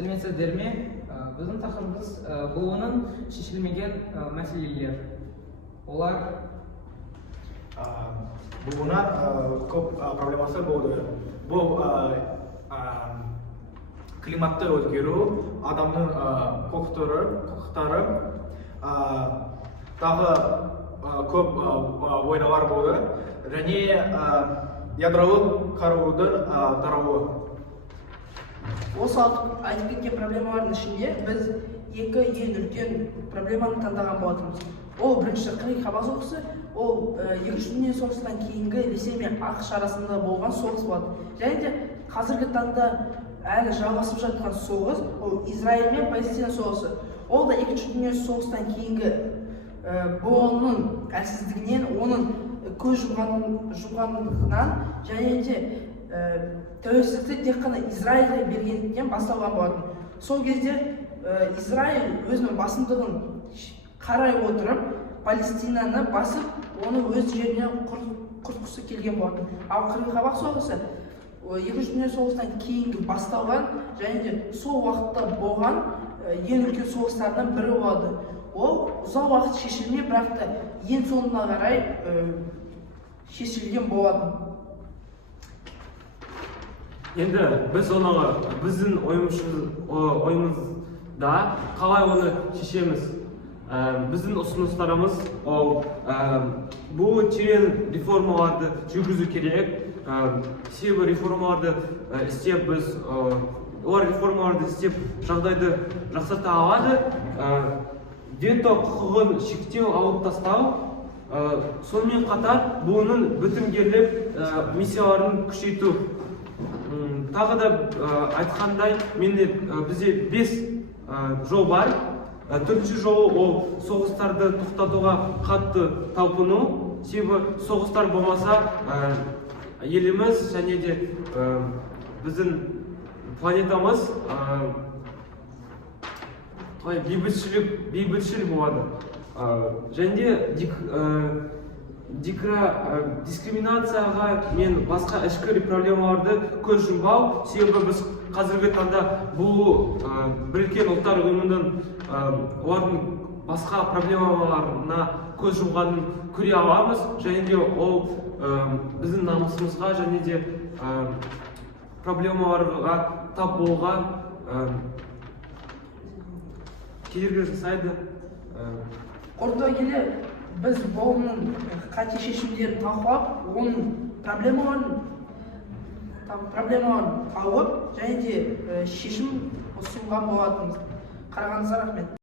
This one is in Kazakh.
Сәлеметсіздер ме? Біздің тақырыбымыз буынның шешілмеген мәселелер. Олар буыннан көп проблемасы болды. Бұл климатты өзгеру, адамның құқықтары, тағы көп ойналар болды. Және ядролық қарудың тарауы. Осы айтып кеткен проблемалардың ішінде біз екі ең үлкен проблеманы таңдаған болатынбыз. Ол бірінші Қырым Қабақ соғысы, ол Екінші дүние соғысынан кейінгі Ресей мен ақш арасында болған соғыс болады. Және де қазіргі таңда әлі жалғасып жатқан соғыс, ол Израиль мен Палестина соғысы. Ол да Екінші дүние соғыстан кейінгі буынның әлсіздігінен, оның көз жұмғандығынан және де тәуелсіздікті тек қана Израильге бергендіктен басталған болатын. Сол кезде Израиль өзінің басымдығын қарай отырып, Палестинаны басып, оны өз жеріне құртқысы келген болатын. Ал Қырым Қабақ соғысы Екінші дүние соғысынан кейінгі басталған және де сол уақытта болған ең үлкен соғыстардан бірі болады. Ол ұзақ уақыт шешілмей, бірақ та ең соңына қарай шешілген болатын. Енді біз оны біздің ойымызда қалай оны шешеміз? Біздің ұсыныстарымыз бұл терең реформаларды жүргізу керек. Себебі реформаларды істеп біз олар реформаларды істеп жағдайды жақсарта алады. Вето құқығын шектеу алып тастау, сонымен қатар бұның бітімгерлік миссияларын күшейту. Тағы да айтқандай, бізде 5 жол бар. Төртінші жолы ол соғыстарды тоқтатуға қатты талпыну. Себебі соғыстар болмаса еліміз және де біздің планетамыз бейбітшіл болады. Және де дискриминацияға мен басқа ішкі проблемаларды көз жұмбау. Себебі біз қазіргі таңда бұл Біріккен ұлттар ұйымының олардың басқа проблемаларына көз жұмғанын көре аламыз. Және де ол біздің намысымызға және де проблемаларға тап болуға кедергі жасайды. Қорыта келе, біз буынның қате шешімдерін талқылап, оның проблемаларын алып, және де шешім ұсынған болатынбыз. Қарағаныңызға рахмет.